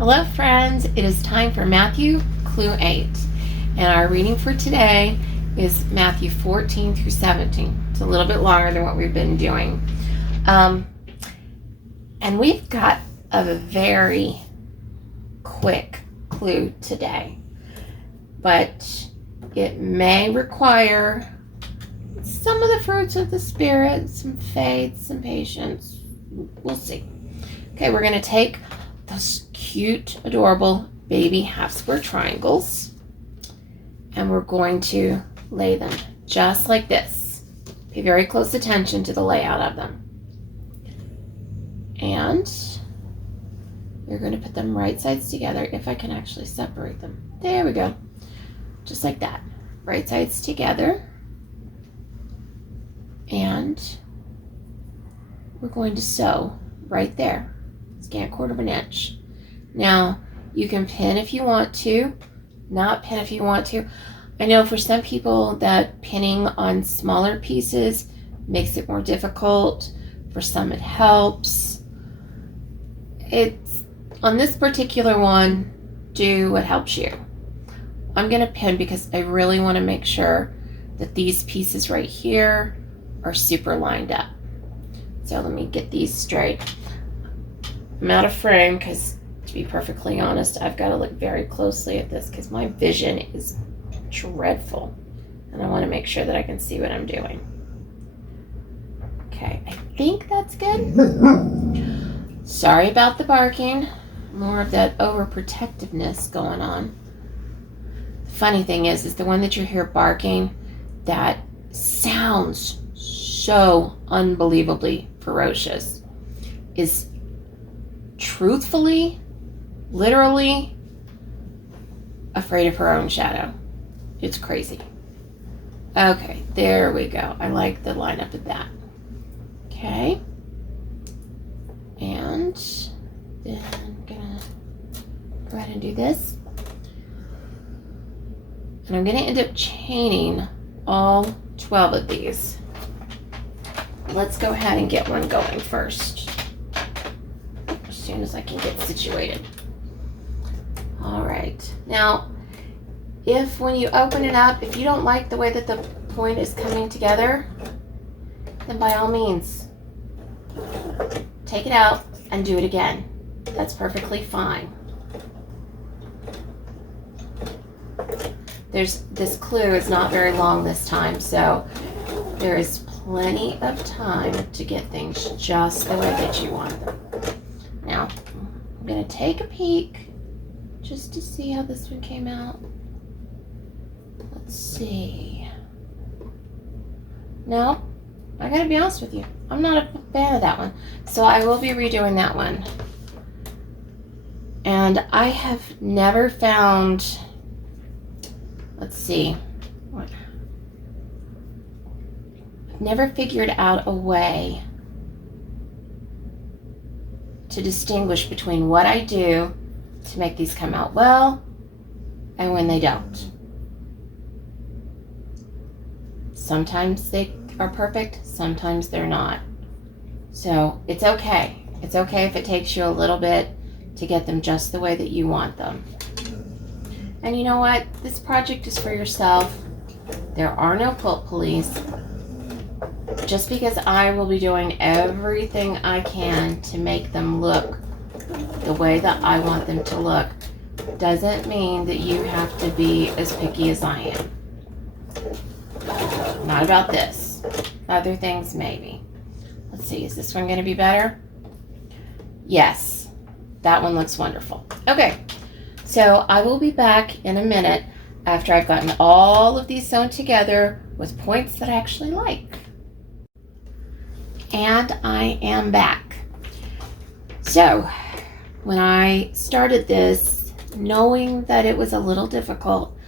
Hello friends, it is time for Matthew Clue 8, and our reading for today is Matthew 14 through 17. It's a little bit longer than what we've been doing. And we've got a very quick clue today, but it may require some of the fruits of the Spirit, some faith, some patience. We'll see. Okay, we're going to take those cute, adorable baby half square triangles, and we're going to lay them just like this. Pay very close attention to the layout of them. And we're going to put them right sides together, if I can actually separate them. There we go. Just like that. Right sides together. And we're going to sew right there. Scant 1/4 of an inch. Now, you can pin if you want to, not pin if you want to. I know for some people that pinning on smaller pieces makes it more difficult. For some it helps. It's on this particular one, do what helps you. I'm going to pin because I really want to make sure that these pieces right here are super lined up. So let me get these straight. I'm out of frame because, to be perfectly honest, I've got to look very closely at this because my vision is dreadful and I want to make sure that I can see what I'm doing. Okay, I think that's good. Sorry about the barking. More of that overprotectiveness going on. The funny thing is the one that you hear barking that sounds so unbelievably ferocious is truthfully, literally afraid of her own shadow. It's crazy. Okay, there we go. I like the lineup of that. Okay. And then I'm gonna go ahead and do this. And I'm gonna end up chaining all 12 of these. Let's go ahead and get one going first, as soon as I can get situated. All right. Now, if when you open it up, if you don't like the way that the point is coming together, then by all means, take it out and do it again. That's perfectly fine. This clue is not very long this time, so there is plenty of time to get things just the way that you want them. Now, I'm going to take a peek just to see how this one came out. Let's see. No, I got to be honest with you. I'm not a fan of that one. So I will be redoing that one. And I have never found, let's see, never figured out a way to distinguish between what I do to make these come out well and when they don't. Sometimes they are perfect, sometimes they're not. So it's okay. It's okay if it takes you a little bit to get them just the way that you want them. And you know what? This project is for yourself. There are no quilt police. Just because I will be doing everything I can to make them look the way that I want them to look doesn't mean that you have to be as picky as I am. Not about this. Other things maybe. Let's see, is this one going to be better? Yes, that one looks wonderful. Okay, so I will be back in a minute after I've gotten all of these sewn together with points that I actually like. And I am back. So, when I started this, knowing that it was a little difficult,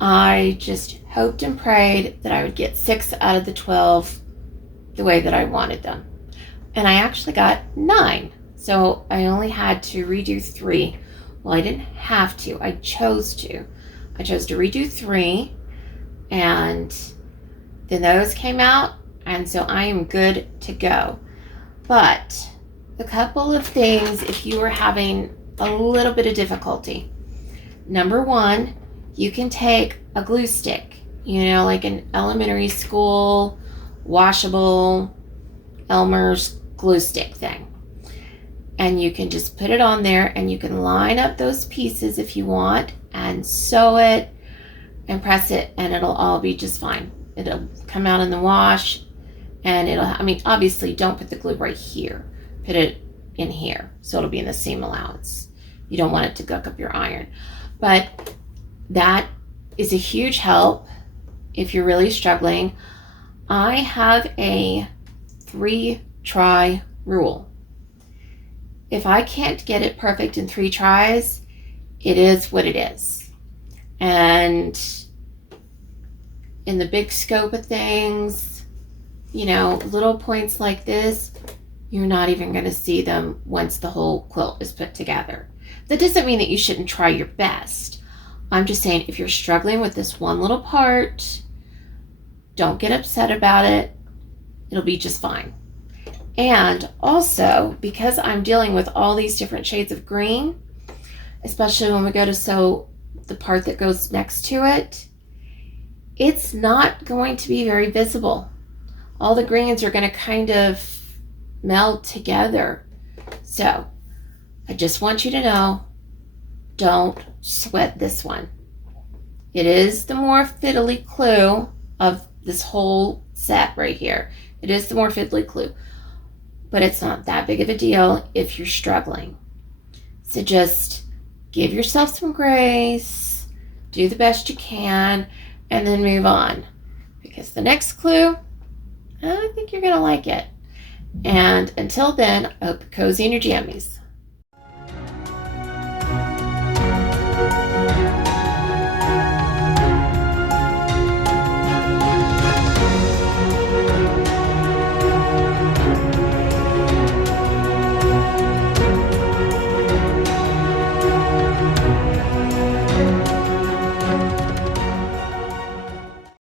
I just hoped and prayed that I would get 6 out of the 12 the way that I wanted them. And I actually got 9. So I only had to redo 3. Well, I didn't have to. I chose to. I chose to redo 3. And then those came out. And so I am good to go. But a couple of things, if you were having a little bit of difficulty. Number one, you can take a glue stick, like an elementary school washable Elmer's glue stick thing. And you can just put it on there and you can line up those pieces if you want and sew it and press it and it'll all be just fine. It'll come out in the wash and obviously don't put the glue right here. Put it in here so it'll be in the seam allowance. You don't want it to gunk up your iron. But that is a huge help if you're really struggling. I have a 3-try rule. If I can't get it perfect in 3 tries, it is what it is. And in the big scope of things, little points like this, you're not even going to see them once the whole quilt is put together. That doesn't mean that you shouldn't try your best. I'm just saying, if you're struggling with this one little part, don't get upset about it. It'll be just fine. And also, because I'm dealing with all these different shades of green, especially when we go to sew the part that goes next to it, it's not going to be very visible. All the greens are going to kind of meld together. So I just want you to know, don't sweat this one. It is the more fiddly clue of this whole set right here. It is the more fiddly clue. But it's not that big of a deal if you're struggling. So just give yourself some grace, do the best you can, and then move on. Because the next clue, I think you're going to like it. And until then, I hope you're cozy in your jammies.